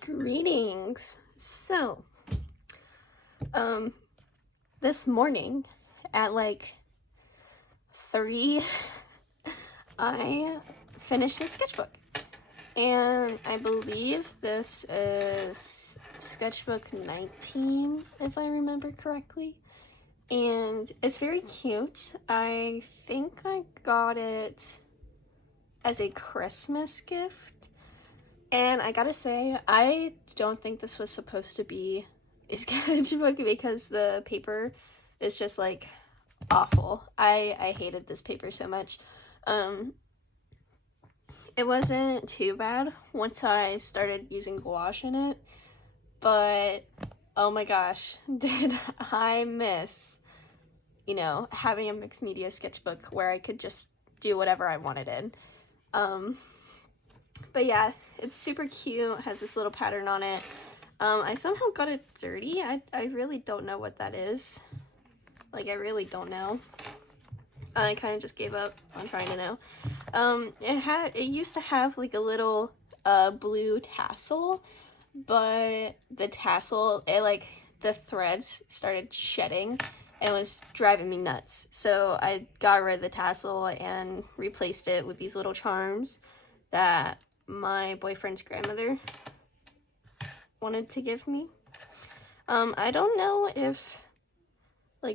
Greetings. This morning at like 3, I finished a sketchbook. And I believe this is sketchbook 19, if I remember correctly. And it's very cute. I think I got it as a Christmas gift. And I gotta say, I don't think this was supposed to be a sketchbook because the paper is just like awful. I hated this paper so much. It wasn't too bad once I started using gouache in it, but oh my gosh, did I miss, having a mixed media sketchbook where I could just do whatever I wanted in. But yeah, it's super cute, has this little pattern on it. I somehow got it dirty. I really don't know what that is. Like, I really don't know. I kind of just gave up on trying to know. It used to have like a little blue tassel, but the tassel, the threads started shedding and was driving me nuts. So I got rid of the tassel and replaced it with these little charms that my boyfriend's grandmother wanted to give me. I don't know if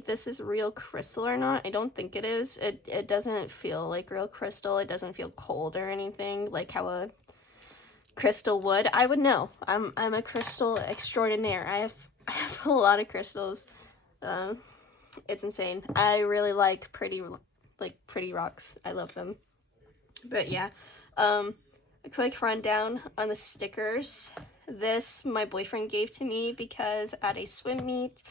this is real crystal or not. I don't think it is. It doesn't feel like real crystal. It doesn't feel cold or anything like how a crystal would. I would know. I'm a crystal extraordinaire. I have a lot of crystals. It's insane. I really like pretty rocks. I love them. But yeah, a quick rundown on the stickers. This my boyfriend gave to me because at a swim meet,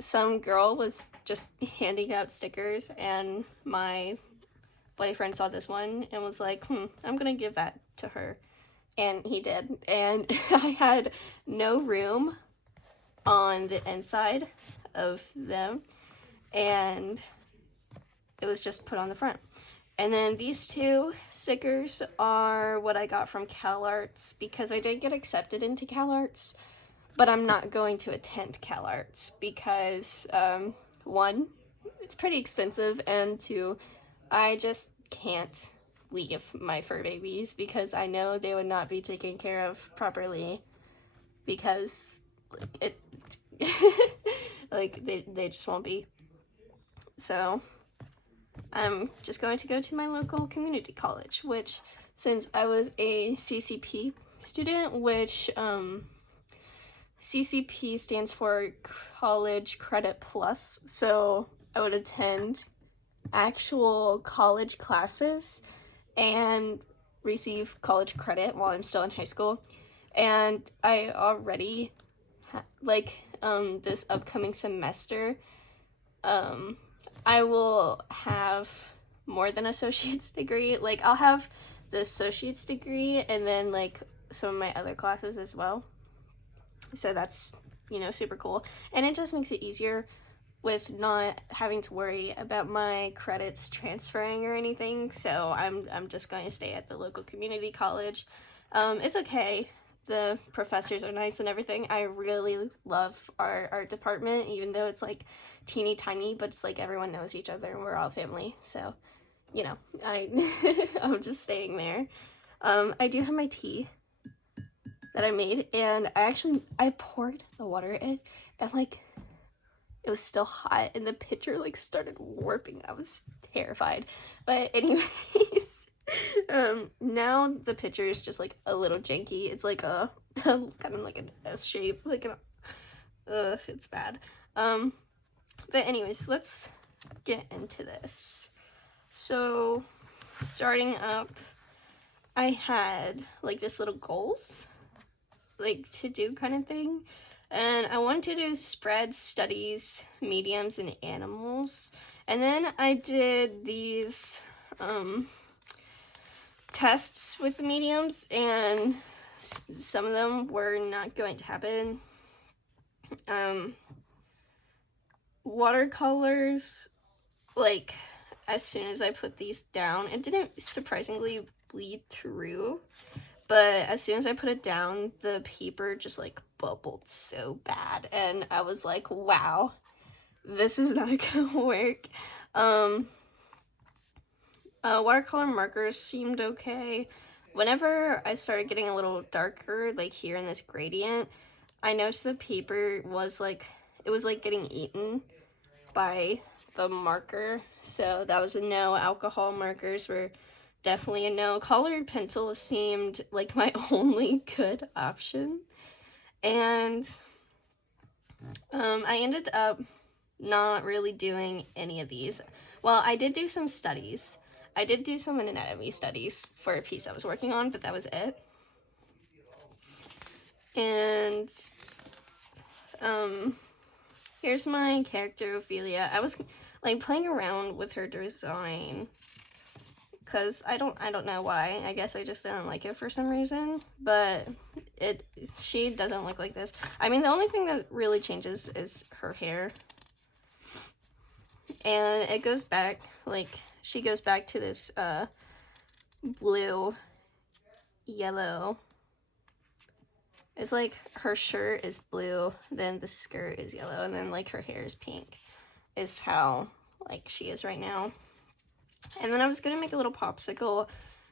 some girl was just handing out stickers and my boyfriend saw this one and was like, I'm gonna give that to her. And he did. And I had no room on the inside of them, and it was just put on the front. And then these two stickers are what I got from CalArts because I did get accepted into CalArts, but I'm not going to attend CalArts because, one, it's pretty expensive, and two, I just can't leave my fur babies because I know they would not be taken care of properly because they just won't be. So I'm just going to go to my local community college, which, since I was a CCP student, which CCP stands for College Credit Plus, so I would attend actual college classes and receive college credit while I'm still in high school. And I already this upcoming semester, I will have more than associate's degree. I'll have the associate's degree and then some of my other classes as well. So that's, super cool. And it just makes it easier with not having to worry about my credits transferring or anything. So I'm just going to stay at the local community college. It's okay. The professors are nice and everything. I really love our art department, even though it's teeny tiny, but it's everyone knows each other and we're all family. So, I'm just staying there. I do have my tea that I made, and I poured the water in, and it was still hot, and the pitcher started warping. I was terrified. But anyways, now the pitcher is just a little janky. It's a kind of like an S shape, it's bad. But anyways, let's get into this. So starting up, I had this little goals to do kind of thing, and I wanted to do spreads, studies, mediums, and animals. And then I did these tests with the mediums, and some of them were not going to happen. Watercolors, as soon as I put these down, it didn't surprisingly bleed through, But as soon as I put it down, the paper just like bubbled so bad, and I was like, wow, this is not gonna work. Watercolor markers seemed okay. Whenever I started getting a little darker, like here in this gradient, I noticed the paper was like, it was like getting eaten by the marker. So that was a no. Alcohol markers were definitely a no. Colored pencil seemed like my only good option. And I ended up not really doing any of these. Well, I did do some studies. I did do some anatomy studies for a piece I was working on, but that was it. And here's my character Ophelia. I was like playing around with her design because I don't know why. I guess I just didn't like it for some reason, but she doesn't look like this. I mean, the only thing that really changes is her hair. And it goes back, like, she goes back to this blue, yellow. It's like her shirt is blue, then the skirt is yellow, and then like her hair is pink, is how like she is right now. And then I was gonna make a little popsicle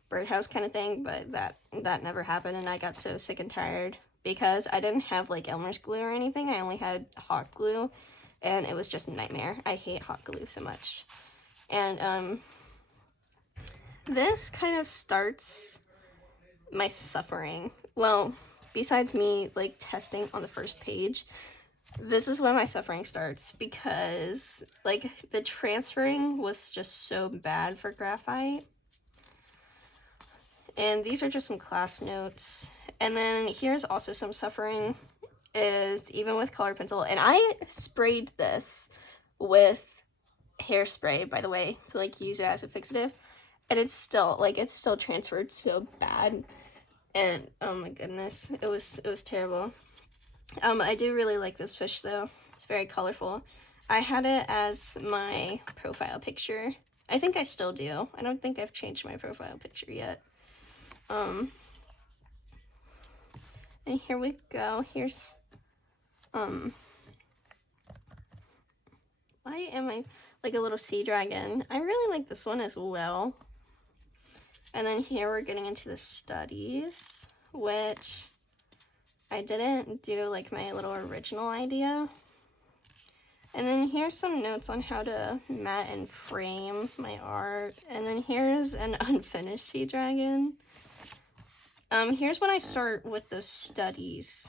birdhouse kind of thing, but that never happened, and I got so sick and tired because I didn't have like Elmer's glue or anything. I only had hot glue, and it was just a nightmare. I hate hot glue so much. And this kind of starts my suffering. Well, besides me like testing on the first page, this is when my suffering starts because like the transferring was just so bad for graphite. And these are just some class notes. And then here's also some suffering, is even with colored pencil. And I sprayed this with hairspray, by the way, to like use it as a fixative. And it's still transferred so bad. And oh my goodness, it was terrible. I do really like this fish though. It's very colorful. I had it as my profile picture. I think I still do. I don't think I've changed my profile picture yet. And here we go. Here's why am I like a little sea dragon? I really like this one as well. And then here we're getting into the studies, which I didn't do like my little original idea. And then here's some notes on how to mat and frame my art. And then here's an unfinished sea dragon. Here's when I start with the studies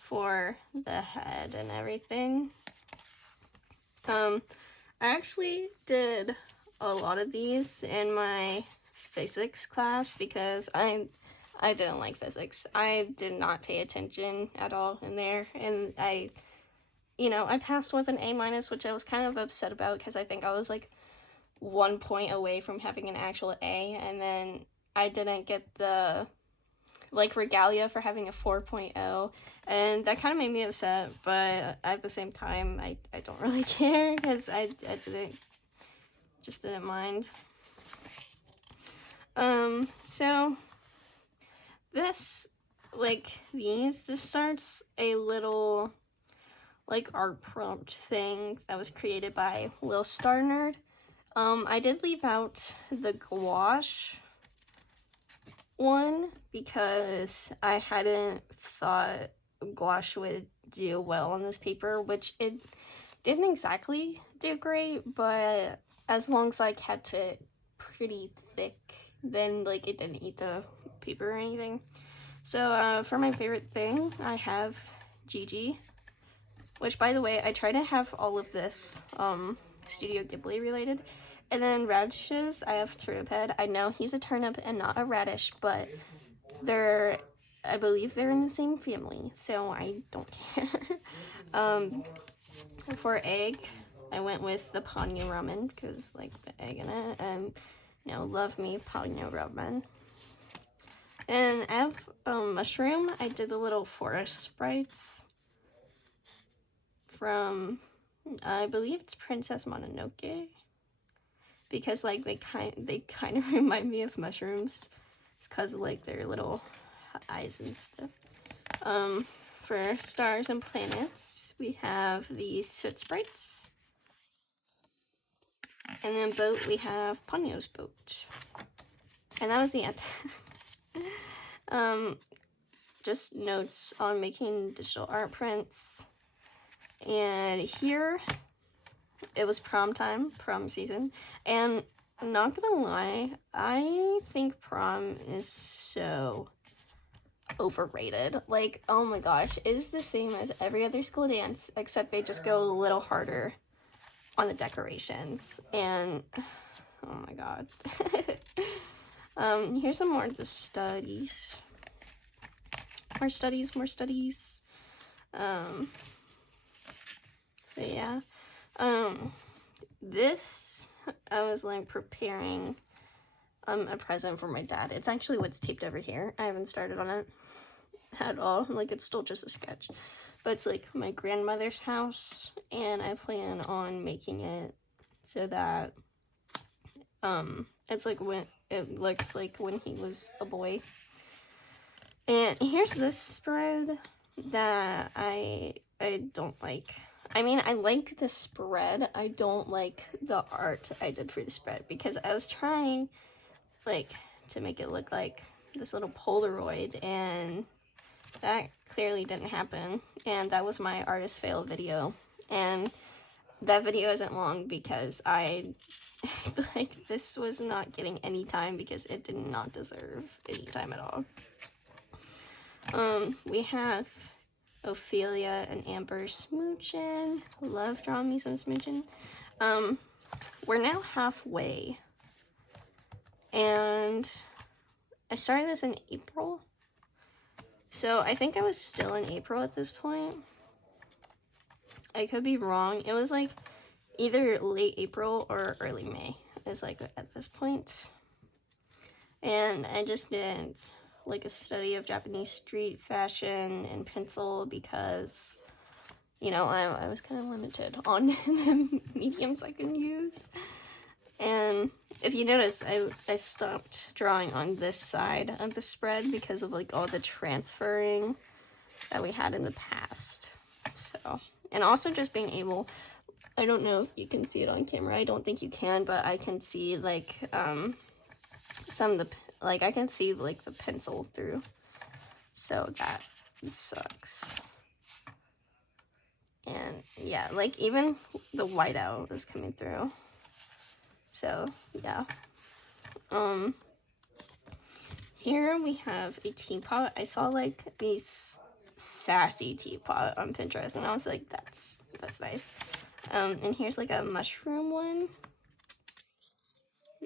for the head and everything. I actually did a lot of these in my physics class because I didn't like physics. I did not pay attention at all in there, and I passed with an A-, which I was kind of upset about because I think I was like 1 point away from having an actual A, and then I didn't get the like regalia for having a 4.0, and that kind of made me upset, but at the same time I don't really care because I didn't mind. So this this starts a little like art prompt thing that was created by Lil Star Nerd. I did leave out the gouache one because I hadn't thought gouache would do well on this paper, which it didn't exactly do great, but as long as I kept it pretty thick, then like it didn't eat the paper or anything. So for my favorite thing, I have Gigi, which by the way, I try to have all of this Studio Ghibli related. And then radishes, I have turnip head. I know he's a turnip and not a radish, but I believe they're in the same family, so I don't care. For egg, I went with the Ponyo ramen because like the egg in it, and love me Ponyo ramen. And I have mushroom. I did the little forest sprites from I believe it's Princess Mononoke, because like they kind of remind me of mushrooms. It's because of like their little eyes and stuff. For stars and planets, we have the Soot Sprites. And then boat, we have Ponyo's boat. And that was the end. Just notes on making digital art prints. And here, it was prom season. And I'm not gonna lie, I think prom is so overrated. Like, oh my gosh, it's the same as every other school dance, except they just go a little harder on the decorations. And, oh my god. Here's some more of the studies. More studies. So yeah. This, I was like preparing a present for my dad. It's actually what's taped over here. I haven't started on it at all. Like, it's still just a sketch. But it's like my grandmother's house, and I plan on making it so that it's like when it looks like when he was a boy. And here's this spread that I don't like. I mean, I like the spread. I don't like the art I did for the spread, because I was trying like to make it look like this little Polaroid, and that clearly didn't happen. And that was my artist fail video, and that video isn't long because I like, this was not getting any time because it did not deserve any time at all. We have Ophelia and Amber smooching. Love drawing me some smooching. We're now halfway, and I started this in April, so I think I was still in April at this point. I could be wrong. It was like either late April or early May is like at this point. And I just did like a study of Japanese street fashion and pencil because, you know, I was kind of limited on the mediums I can use. And if you notice, I stopped drawing on this side of the spread because of like all the transferring that we had in the past. So, and also just being able, I don't know if you can see it on camera. I don't think you can, but I can see like some of the, like I can see like the pencil through. So that sucks. And yeah, like even the whiteout is coming through. So yeah. Here we have a teapot. I saw like these sassy teapot on Pinterest, and I was like, that's nice. And here's like a mushroom one.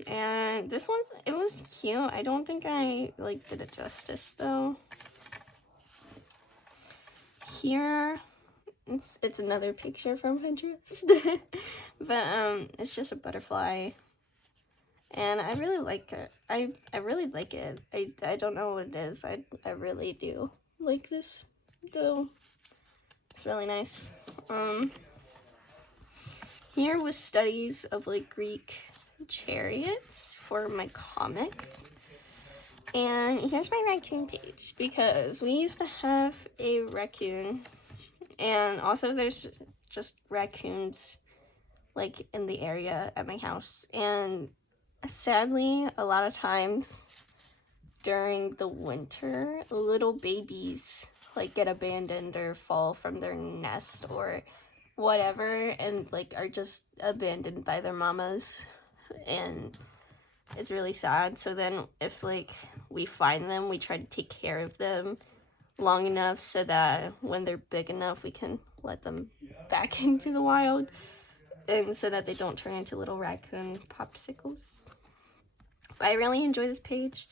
And this one's, it was cute. I don't think I like did it justice though. Here, it's another picture from Pinterest. But it's just a butterfly. And I really like it. I really like it. I don't know what it is. I really do like this though. It's really nice. Here was studies of like Greek chariots for my comic. And here's my raccoon page, because we used to have a raccoon, and also there's just raccoons like in the area at my house, and sadly a lot of times during the winter little babies like get abandoned or fall from their nest or whatever, and like are just abandoned by their mamas, and it's really sad. So then if like we find them, we try to take care of them long enough so that when they're big enough we can let them back into the wild, and so that they don't turn into little raccoon popsicles. But I really enjoy this page.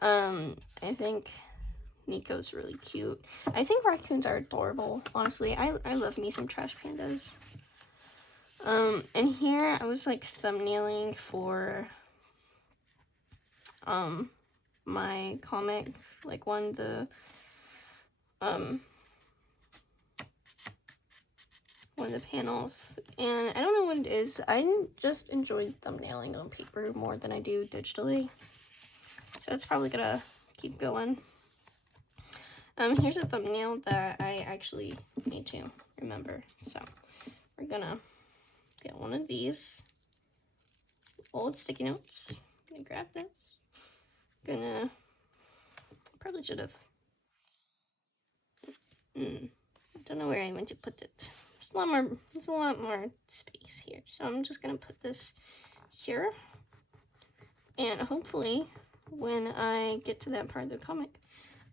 I think Nico's really cute. I think raccoons are adorable, honestly. I love me some trash pandas. And here I was like thumbnailing for my comic, like one of the panels, and I don't know what it is. I just enjoy thumbnailing on paper more than I do digitally. So it's probably gonna keep going. Here's a thumbnail that I actually need to remember. So we're gonna get one of these old sticky notes. Gonna grab this. Probably should have. Don't know where I went to put it. There's a lot more space here. So I'm just gonna put this here. And hopefully when I get to that part of the comic,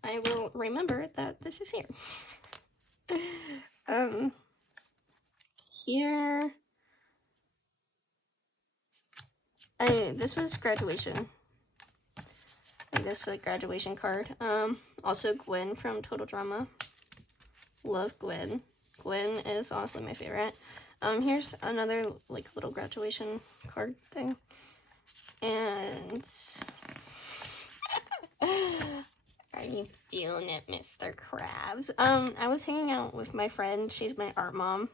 I will remember that this is here. Here, this was graduation. This like graduation card. Also Gwen from Total Drama. Love Gwen. Gwen is honestly my favorite. Here's another like little graduation card thing. And are you feeling it, Mr. Krabs? I was hanging out with my friend. She's my art mom.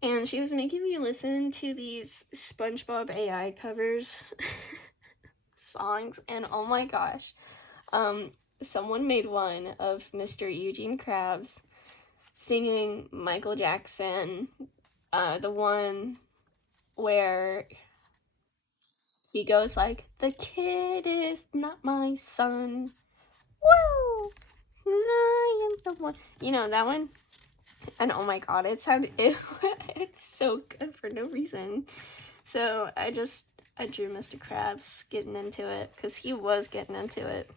And she was making me listen to these SpongeBob AI covers songs, and oh my gosh, someone made one of Mr. Eugene Krabs singing Michael Jackson, the one where he goes like, "The kid is not my son, woo, 'cause I am the one," you know, that one. And oh my god, it's so good for no reason. So I drew Mr. Krabs getting into it, because he was getting into it.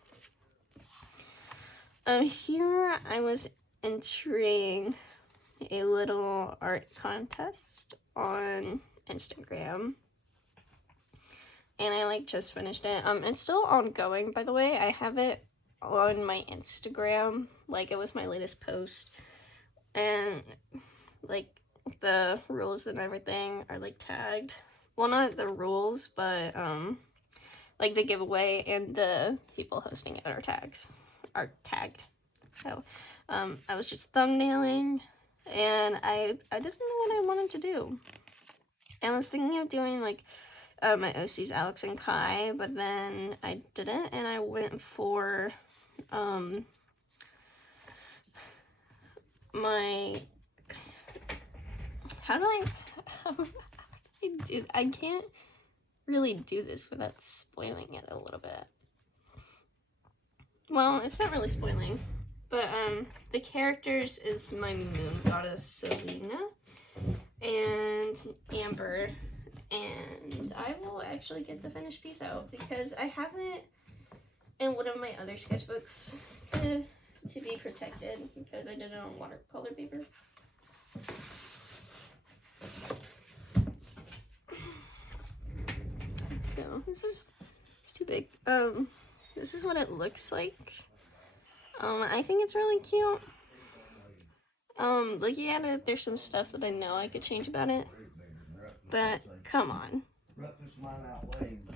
Here I was entering a little art contest on Instagram. And I like just finished it. It's still ongoing, by the way. I have it on my Instagram. Like, it was my latest post. And like the rules and everything are like tagged. Well, not the rules, but like the giveaway and the people hosting it are tagged. So I was just thumbnailing, and I didn't know what I wanted to do. I was thinking of doing like my OC's Alex and Kai, but then I didn't, and I went for my, how do I do, I can't really do this without spoiling it a little bit. Well, it's not really spoiling, but the characters is my moon goddess Selena and Amber, and I will actually get the finished piece out because I have it in one of my other sketchbooks to be protected, because I did it on watercolor paper. So it's too big. This is what it looks like. I think it's really cute. Looking at it, there's some stuff that I know I could change about it, but come on,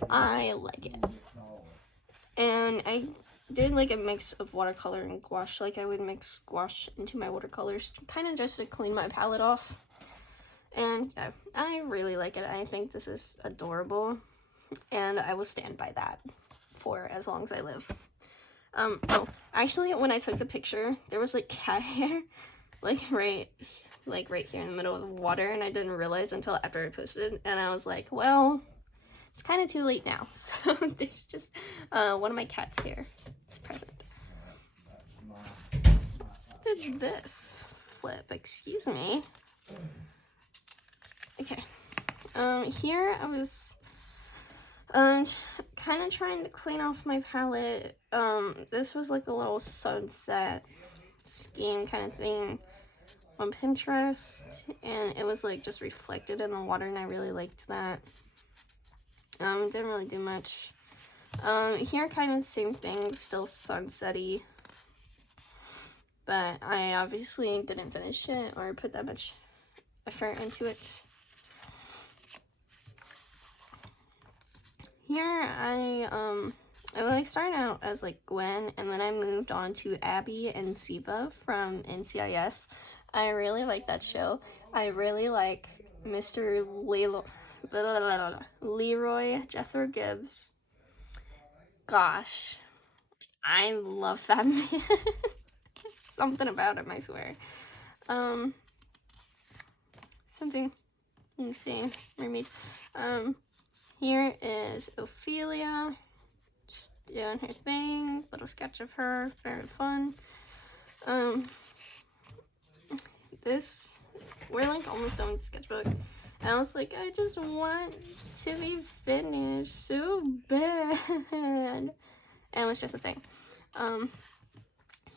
I like it. And I did like a mix of watercolor and gouache. Like, I would mix gouache into my watercolors, kind of just to clean my palette off. And yeah, I really like it. I think this is adorable, and I will stand by that for as long as I live. Oh, actually, when I took the picture, there was like cat hair, like right here in the middle of the water, and I didn't realize until after I posted, and I was like, well, it's kind of too late now. So there's just one of my cats here. It's present. Did this flip? Excuse me. Okay. Here I was kind of trying to clean off my palette. This was like a little sunset scheme kind of thing on Pinterest, and it was like just reflected in the water, and I really liked that. Didn't really do much. Here kind of same thing, still sunset-y, but I obviously didn't finish it or put that much effort into it. Here I like started out as like Gwen, and then I moved on to Abby and Siva from NCIS. I really like that show. I really like Mr. Leroy Jethro Gibbs. gosh, I love that man. Something about him, I swear. Something, let me see, mermaid. Here is Ophelia, just doing her thing, little sketch of her, very fun. We're like almost done with the sketchbook. And I was like, I just want to be finished so bad. And it was just a thing.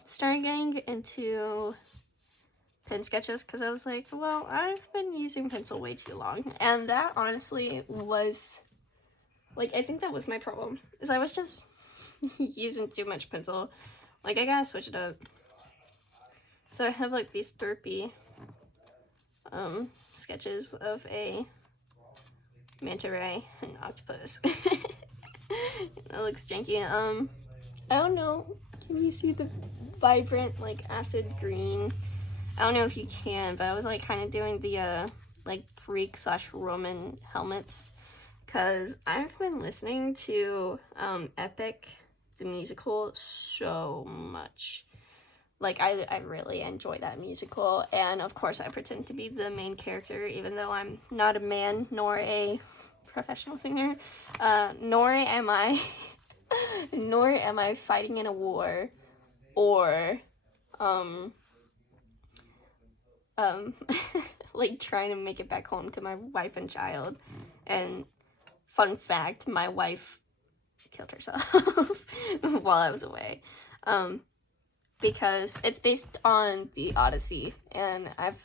Started getting into pen sketches because I was like, well, I've been using pencil way too long. And that honestly was, like, I think that was my problem, is I was just using too much pencil. Like, I gotta switch it up. So I have like these derpy sketches of a manta ray and octopus. That looks janky. I don't know. Can you see the vibrant like acid green? I don't know if you can, but I was like kind of doing the like Greek/Roman helmets because I've been listening to Epic the musical so much. Like, I really enjoy that musical, and of course I pretend to be the main character, even though I'm not a man, nor a professional singer, nor am I, nor am I fighting in a war, or, like, trying to make it back home to my wife and child. And, fun fact, my wife killed herself while I was away. Because it's based on the Odyssey, and I've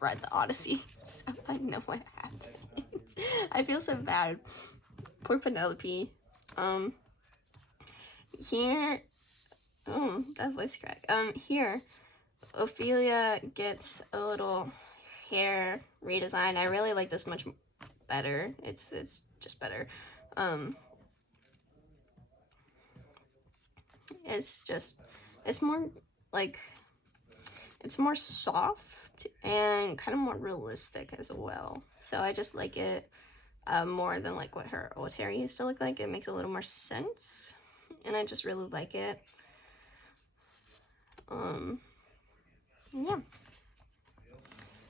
read the Odyssey, so I know what happens. I feel so bad. Poor Penelope. Here, oh, that voice crack. Here, Ophelia gets a little hair redesign. I really like this much better. It's just better. It's more like, it's more soft and kind of more realistic as well. So I just like it more than like what her old hair used to look like. It makes a little more sense, and I just really like it. Yeah.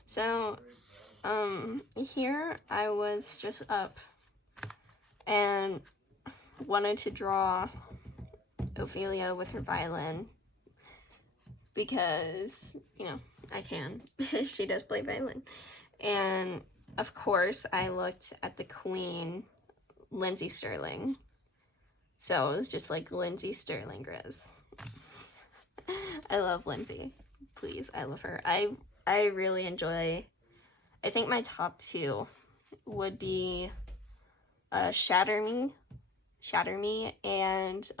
So here I was just up and wanted to draw Ophelia with her violin because, you know, I can. She does play violin. And of course I looked at the Queen, Lindsay Sterling. So it was just like Lindsay Sterling Grizz. I love Lindsay. Please, I love her. I really enjoy, I think my top two would be Shatter Me, and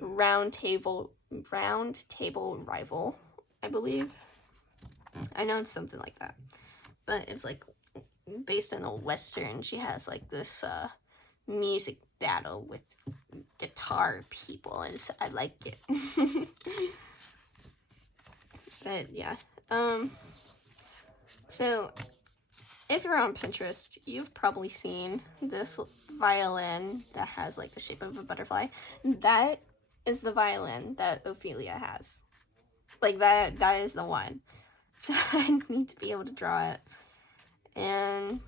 Round Table Rival, I believe. I know it's something like that, but it's like based in a Western. She has like this music battle with guitar people, and so I like it. But yeah, so if you're on Pinterest, you've probably seen this violin that has like the shape of a butterfly. That is the violin that Ophelia has. Like that is the one. So I need to be able to draw it. And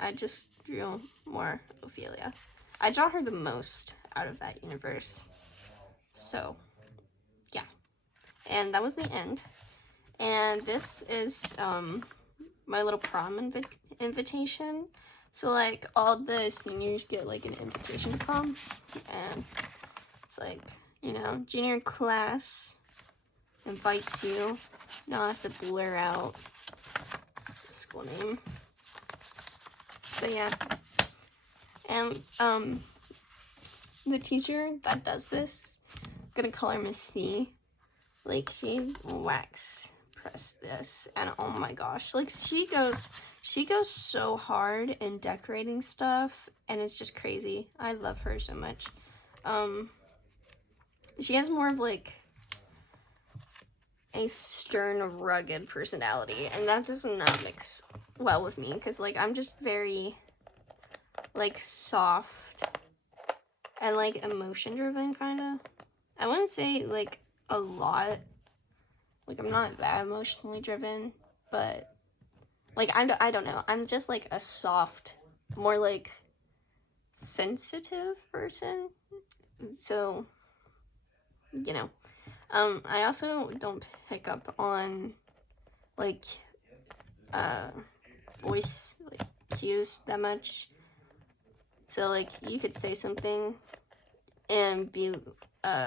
I just drew more Ophelia. I draw her the most out of that universe. So yeah. And that was the end. And this is my little prom invitation. So like all the seniors get like an invitation to prom, and it's like, you know, junior class invites you. Now I have to blur out the school name. But yeah, and the teacher that does this, I'm gonna call her Miss C. Like, she wax pressed this, and oh my gosh, like she goes so hard in decorating stuff, and it's just crazy. I love her so much. She has more of like a stern, rugged personality, and that does not mix well with me, because like I'm just very like soft and like emotion driven kind of. I wouldn't say like a lot. Like I'm not that emotionally driven, but like I don't know. I'm just like a soft, more like sensitive person. So, you know. I also don't pick up on like voice like cues that much. So like you could say something and be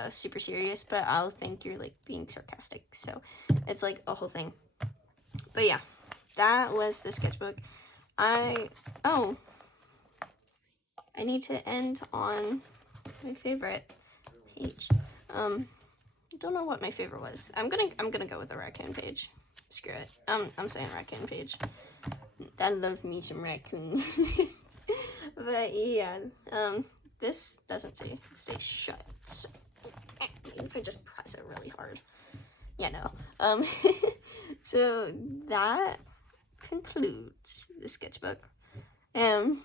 super serious, but I'll think you're like being sarcastic. So it's like a whole thing. But yeah, that was the sketchbook. I need to end on my favorite page. I don't know what my favorite was. I'm gonna go with the raccoon page. Screw it. I'm saying raccoon page. I love me some raccoons. But yeah, this doesn't stay shut. So maybe if I just press it really hard. Yeah, no. So that concludes the sketchbook. We're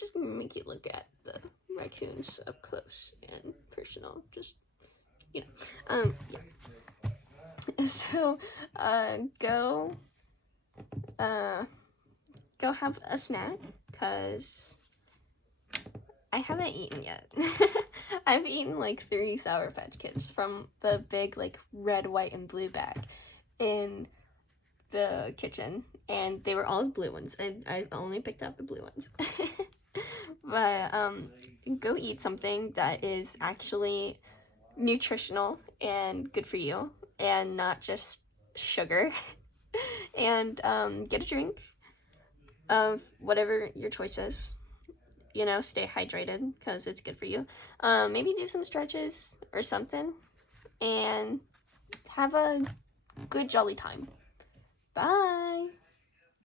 just gonna make you look at the raccoons up close and personal. Just, you know, yeah. So, go have a snack, cause I haven't eaten yet. I've eaten like 3 Sour Patch Kids from the big like red, white, and blue bag in the kitchen, and they were all blue ones. I only picked out the blue ones. But go eat something that is actually nutritional and good for you, and not just sugar. And get a drink of whatever your choice is. You know, stay hydrated because it's good for you. Maybe do some stretches or something, and have a good jolly time. Bye!